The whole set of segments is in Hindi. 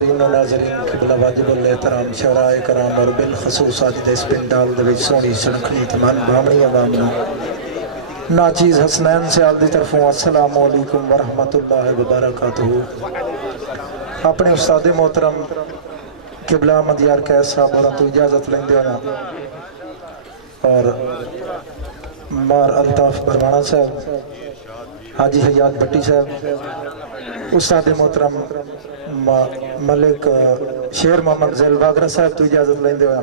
नाज़रीन क़िबला वाजिबुल एहतराम शराए कराम और बिलखसूस आज इस पिंडाल दे सोहनी सनखनी तमान भावनी आवाम नाचीज़ हसनैन से आल दी तरफों अस्सलामु अलैकुम व रहमतुल्लाहि व बरकातुहू। अपने उस्ताद मोहतरम क़िबला अहमद यार कैस साहब और तो इजाज़त लेंदे होना और मार अल्ताफ बरवाना साहब, हाजी हयात भट्टी साहब, उस्ताद मोहतरम मलिक शेर मोहम्मद ज़ैल वागरा साहब तो इजाजत लेंदे होया।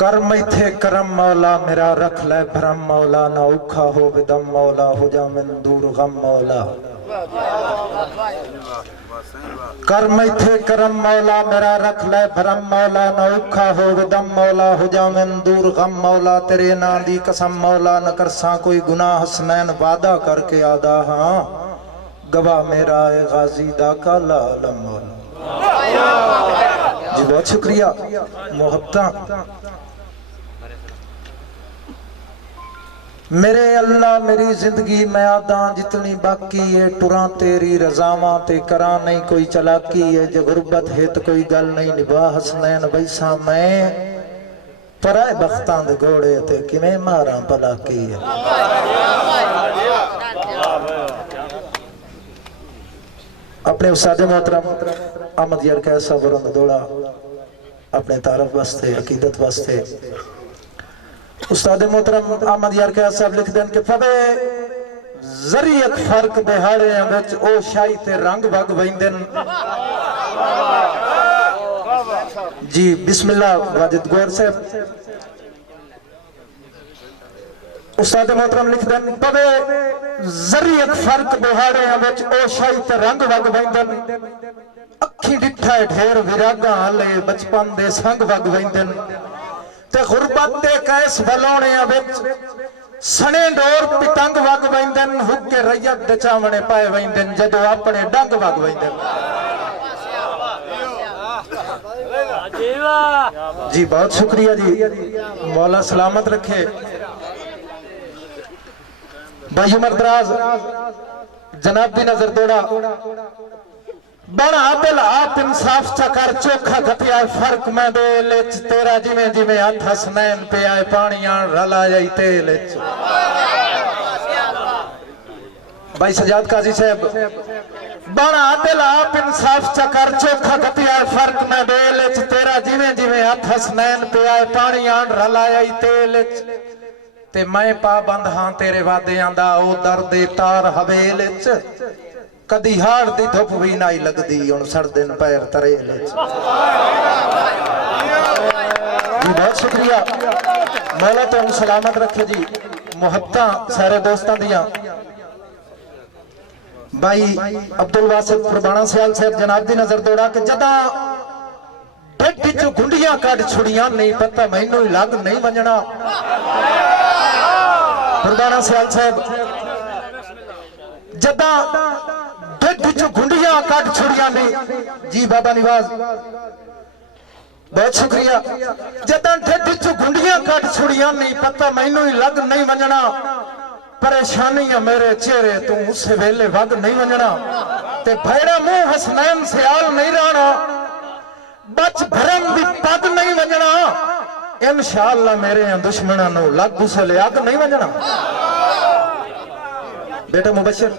कर मैथे करम मौला मेरा रख ले भरम मौला, ना औखा हो विदम मौला हो जा मिन दूर गम मौला। कर मैथे करम मौला मेरा रख ले भरम मौला, ना औखा हो विदम मौला हो जा मिन दूर गम मौला। तेरे नां दी कसम मौला न करसा कोई गुनाह, हसनैन वादा करके आदा हाँ गवाह मेरा है गाजी दा काला आलम मौला। जी बहुत शुक्रिया मोहब्बत। मेरे अल्लाह मेरी जिंदगी मैं आदा जितनी बाकी है, टुरा तेरी रजावां ते करा नहीं कोई चलाकी है। जो गुरबत है तो कोई गल नहीं निभा हसनैन वैसा मैं, पराए बख्तां दे घोड़े ते किवें मारा भला की है। अपने उस्ताद मोहतरम अहमद यार कैस साहब और दौड़ा अपने तारफ वास्ते अकीदत वास्ते उस्ताद मोहतरम अहमद यार कैस साहब लिख देन कि पवे जरी एक फर्क दिहाड़े विच ओ शाही ते रंग वग वैंदे जी। बिस्मिल्लाह वाजिद गौर साहब उस्ताद मोहतरम लिख देन पवे जरी एक फर्क दिहाड़े विच ओ शाही ते रंग वग वैंदे, अखी डिठा ढेर विरागा हाले बचपन दे संग वग वैंदे ते गुरबत दे कैस बलौणे विच सने डोर पितंग वग वैंदे, हुक्के रैयत दे चावणे पाए वैंदे जदों अपने डंग वग वैंदे। जी बहुत शुक्रिया जी, मौला सलामत रखे। भाई उमर दराज जनाब दी नजर दौड़ा बड़ा दिल आप इंसाफ चकर चोखा घटिया फर्क मैं बेल तेरा जिमें जिमें हथ हसनैन पे आए पानी आन रला जाई तेल। भाई सजाद काजी साहब बड़ा दिल आप इंसाफ चकर चोखा घटिया फर्क मैं बेल तेरा जिमें जिमें हथ हसनैन पे आए पानी आन रला जाई तेल। ते मैं पाबंद हाँ तेरे वादियां दा ओ दर्द तार हवेल च, कदी हाड़ दी धुप भी नाई लगदी हुण सड़दे न पैर तरेल च। जी बहुत शुक्रिया, मौला तुहानू सलामत रखे जी। मुहब्बतां सारे दोस्तां दियां भाई अब्दुल वासिफ कुरबाना सियाल साहब जनाब दी नजर दौड़ा कि जदा ढिड चों गुंडियां कढ छुड़ियां नहीं पता मैनू ही लग नहीं वंजना। कुरबाना सियाल साहब जदा ढिड चों गुंडियां कढ छुड़ियां नहीं जी बाबा निवाज बहुत शुक्रिया। जदा ढिड चों गुंडियां कढ छुड़ियां नहीं पता मैनू ही लग नहीं वंजना, परेशानी है मेरे चेहरे तू उस वेले वग नहीं वंजना, ते भैड़ा मुंह हसनैन सियाल नहीं रहना, बच भरम दी पग नहीं वंजना, इंशाअल्लाह मेरे दुश्मनां नू लग गुस्से अग नहीं वंजना। बेटा मुबशिर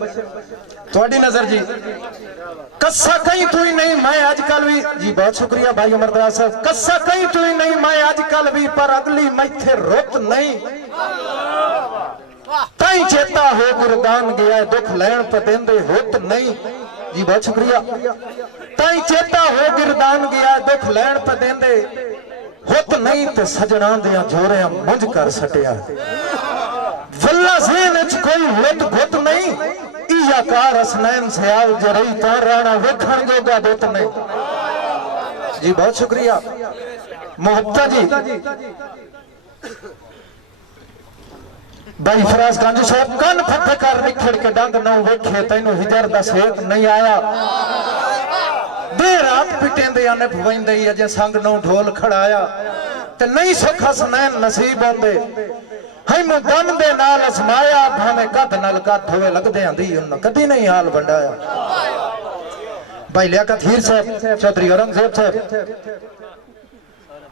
थोड़ी नजर जी कस्सा कहीं तू ही नहीं मैं आजकल भी जी बहुत शुक्रिया भाई उमर दराज साहब, कस्सा कहीं तू ही नहीं मैं आजकल भी पर अगली मैथे रुत नहीं, ताई चेता हो गुरदान गया दुख लैन पतेंदे होत नहीं। जी बहुत शुक्रिया, ताई चेता हो गिरदान गया दुख लैन पतेंदे होत नहीं, ते सजना दियां जोरियां मुंझ कर सटिया वल्ला ज़हन विच कोई हुत गुत नहीं, इया कार हसनैन सियाल जरई तार राणा वेखण जोगा दुत नहीं। जी बहुत शुक्रिया मोहब्बता जी। भाई फराज गांधी साहब कन फटे कर निखड़ के डंग नौ वेखे तैनू हिजर दा सेक नहीं आया, देर रात पिटेंदे आने भवेंदे अजे संग नौ ढोल खड़ाया, ते नहीं सुख हसनैन नसीब आंदे है मुदम दे नाल असमाया भावे कद नाल कद होवे लगदे आंदी उन कदी नहीं हाल वंडाया। भाई लियाकत हीर साहब, चौधरी औरंगजेब साहब,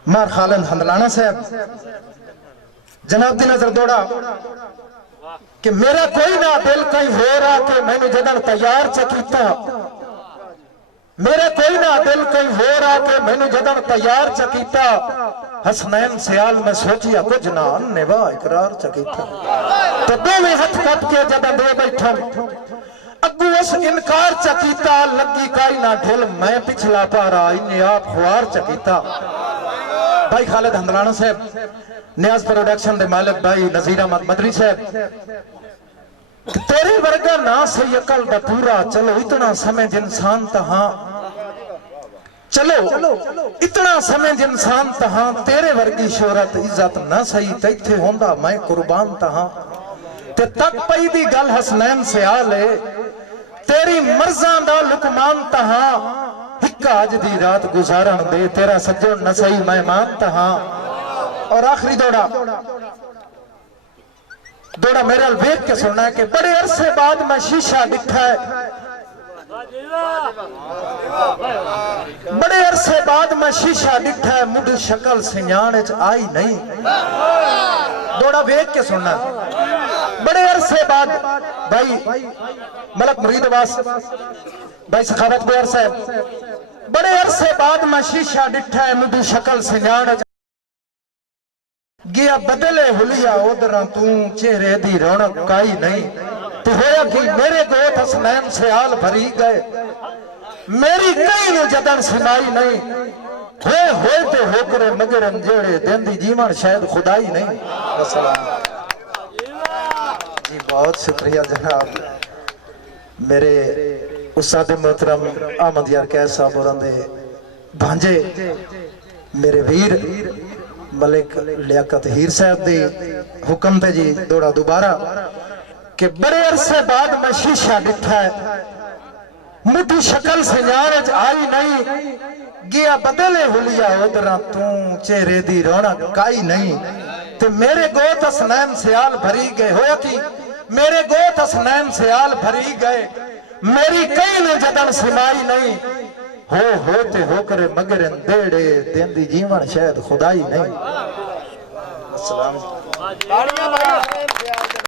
मार खालिद हंदलाना साहब, जनाब दी नजर दौड़ा कि मेरा कोई ना दिल कहीं हो रहा कि मैंने जदन तैयार चकीता, मेरे कोई ना दिल कहीं हो रहा कि मैंने जदन तैयार चकीता, हसनैन सियाल में सोचिया कुछ ना नेवा इकरार चकीता। तो दोवें हाथ कट के जदन दे बैठन अगू उस इनकार चकीता, लगी काई ना ढिल मैं पिछला पारा इन्हें आप खुआर चकीता। भाई खालिद हंदलाना साहब, न्याज प्रोडक्शन दे मालिक भाई नजीर अहमद मदरी साहब, तेरे वर्गा ना सही अकल दा पूरा, चलो इतना समय इंसान तहां, चलो इतना समय इंसान तहां, तेरे वर्गी शोहरत इज्जत ना सही तैथे होंदा मैं कुर्बान तहां। ते तक पई दी गल हसनैन सियाल है, तेरी मर्जां दा लुकमान तहां, हिक्का अज दी रात गुजारन दे, तेरा सज्जन न सही मैं मान तहां। और आखिरी दौड़ा मेरे वेख के सुनना है कि बड़े अरसे बाद मैं शीशा दिखा है, बड़े अरसे बाद मैं शीशा दिखा है, मुझे शक्ल सियाण आई नहीं। दौड़ा वेख के सुनना, बड़े अरसे बाद भाई मलक मुरीद अब्बास भाई सखावत बेर साहब, बड़े अरसे बाद मैं शीशा दिखा है, मुझे शक्ल सियाण गया बदले हुलिया उधर तू, चेहरे दी रौनक काई नहीं। तो होया कि मेरे गोत हसनैन सियाल भरी गए, मेरी कई नु जदन सुनाई नहीं, होए ते होकरे मगरन जेड़े देंदी जीवन शायद खुदाई नहीं। जी बहुत शुक्रिया जनाब मेरे उस्ताद मोहतरम अहमद यार कैस साहब और भांजे मेरे वीर मलिक लियाकत हीर साहब दी हुक्म थे जी दौड़ा दोबारा कि बड़े अरसे बाद मैं शीशा दिखा है, मुझी शक्ल सियाण आई नहीं, गया बदले हुलिया उधर तू, चेहरे दी रौनक काई नहीं। ते मेरे गोत हसनैन सियाल भरी गए, होया कि मेरे गोत हसनैन सियाल भरी गए, मेरी कई ने जदन सुनाई नहीं, हो ते होकर मगर देड़े देंदी जीवन शायद खुदाई नहीं। अस्सलाम